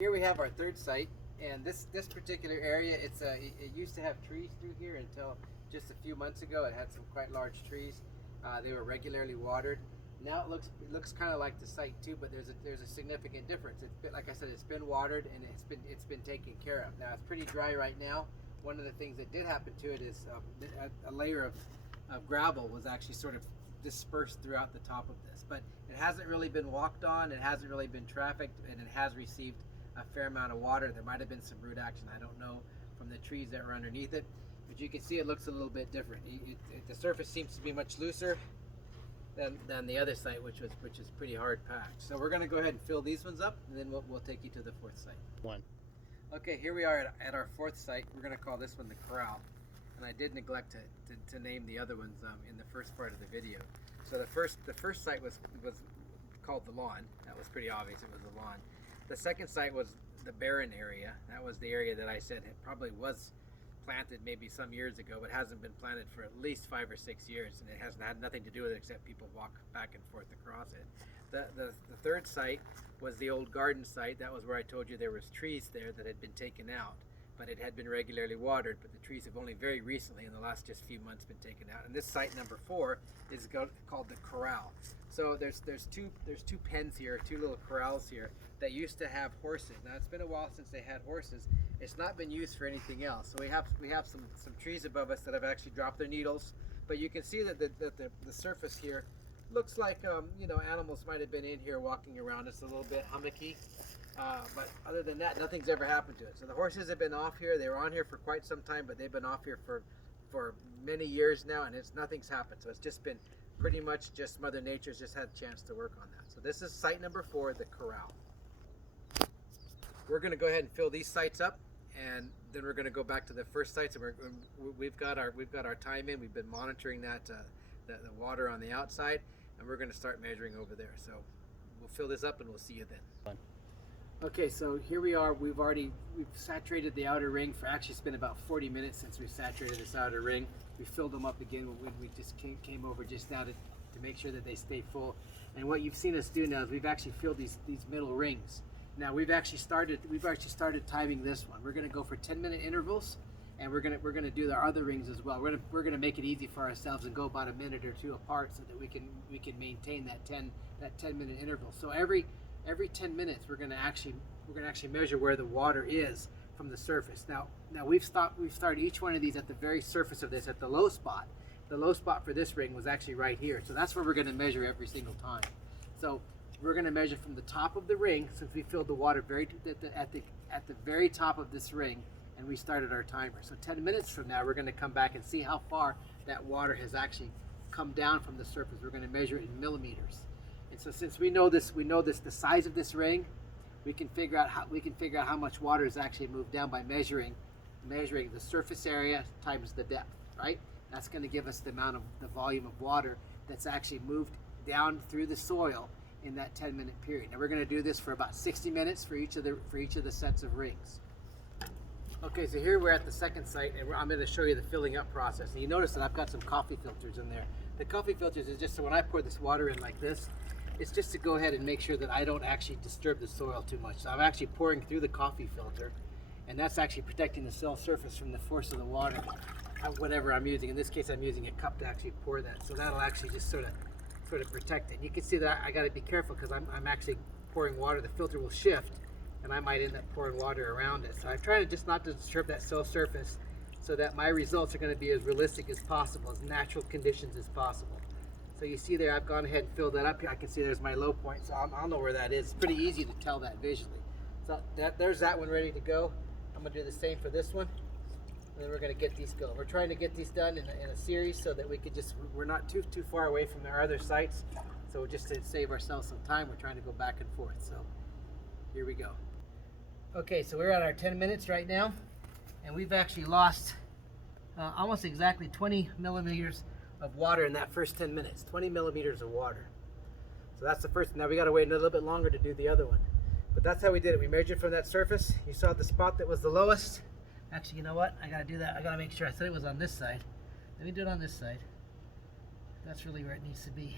Here we have our third site, and this particular area, it used to have trees through here until just a few months ago. It had some quite large trees. They were regularly watered. Now it looks kind of like the site too, but there's a significant difference. Like I said, it's been watered and it's been taken care of. Now it's pretty dry right now. One of the things that did happen to it is a layer of gravel was actually sort of dispersed throughout the top of this, but it hasn't really been walked on. It hasn't really been trafficked, and it has received a fair amount of water. There might have been some root action, I don't know, from the trees that were underneath it, but you can see it looks a little bit different. The surface seems to be much looser than the other site, which is pretty hard packed. So we're going to go ahead and fill these ones up, and then we'll take you to the fourth site. Okay, here we are at our fourth site. We're going to call this one the corral, and I did neglect to name the other ones in the first part of the video. So the first site was called the lawn. That was pretty obvious, it was the lawn. The second site was the barren area. That was the area that I said it probably was planted maybe some years ago, but hasn't been planted for at least 5 or 6 years, and it hasn't had nothing to do with it except people walk back and forth across it. The third site was the old garden site. That was where I told you there was trees there that had been taken out, but it had been regularly watered, but the trees have only very recently, in the last just few months, been taken out. And this site number 4 is called the corral. So there's two pens here, two little corrals here that used to have horses. Now it's been a while since they had horses. It's not been used for anything else. So we have some trees above us that have actually dropped their needles, but you can see that the surface here looks like animals might have been in here walking around. It's a little bit hummocky. But other than that, nothing's ever happened to it. So the horses have been off here. They were on here for quite some time, but they've been off here for many years now, and nothing's happened. So it's just been pretty much just Mother Nature's just had a chance to work on that. So this is site number 4, the corral. We're going to go ahead and fill these sites up, and then we're going to go back to the first sites, and we've got our time in. We've been monitoring the water on the outside, and we're going to start measuring over there. So we'll fill this up, and we'll see you then. Okay, so here we are. We've saturated the outer ring for, actually it's been about 40 minutes since we've saturated this outer ring. We filled them up again when we just came over just now to make sure that they stay full. And what you've seen us do now is we've actually filled these middle rings. Now we've actually started timing this one. We're going to go for 10-minute intervals, and we're going to do our other rings as well. We're going to make it easy for ourselves and go about a minute or two apart so that we can maintain that 10-minute interval. So every 10 minutes we're going to actually measure where the water is from the surface. Now we've started each one of these at the very surface of this, at the low spot. The low spot for this ring was actually right here. So that's where we're going to measure every single time. So we're going to measure from the top of the ring, since we filled the water at the very top of this ring, and we started our timer. So 10 minutes from now, we're going to come back and see how far that water has actually come down from the surface. We're going to measure it in millimeters. And so since we know the size of this ring, we can figure out how much water has actually moved down by measuring the surface area times the depth, right? That's going to give us the volume of water that's actually moved down through the soil in that 10-minute period. Now we're going to do this for about 60 minutes for each of the sets of rings. Okay, so here we're at the second site, and I'm going to show you the filling up process. And you notice that I've got some coffee filters in there. The coffee filters is just so when I pour this water in like this, it's just to go ahead and make sure that I don't actually disturb the soil too much. So I'm actually pouring through the coffee filter, and that's actually protecting the soil surface from the force of the water, whatever I'm using. In this case, I'm using a cup to actually pour that. So that'll actually just sort of protect it. You can see that I got to be careful because I'm actually pouring water. The filter will shift, and I might end up pouring water around it. So I'm trying to just not to disturb that soil surface so that my results are going to be as realistic as possible, as natural conditions as possible. So you see there, I've gone ahead and filled that up here. I can see there's my low point, so I'll know where that is. It's pretty easy to tell that visually. So there's that one ready to go. I'm going to do the same for this one, and then we're going to get these going. We're trying to get these done in a series so that we're not too far away from our other sites. So just to save ourselves some time, we're trying to go back and forth. So here we go. Okay, so we're at our 10 minutes right now, and we've actually lost almost exactly 20 millimeters of water in that first 10 minutes. 20 millimeters of water. So that's the first. Now we got to wait a little bit longer to do the other one. But that's how we did it. We measured from that surface. You saw the spot that was the lowest. Actually, you know what? I got to do that. I got to make sure. I said it was on this side. Let me do it on this side. That's really where it needs to be.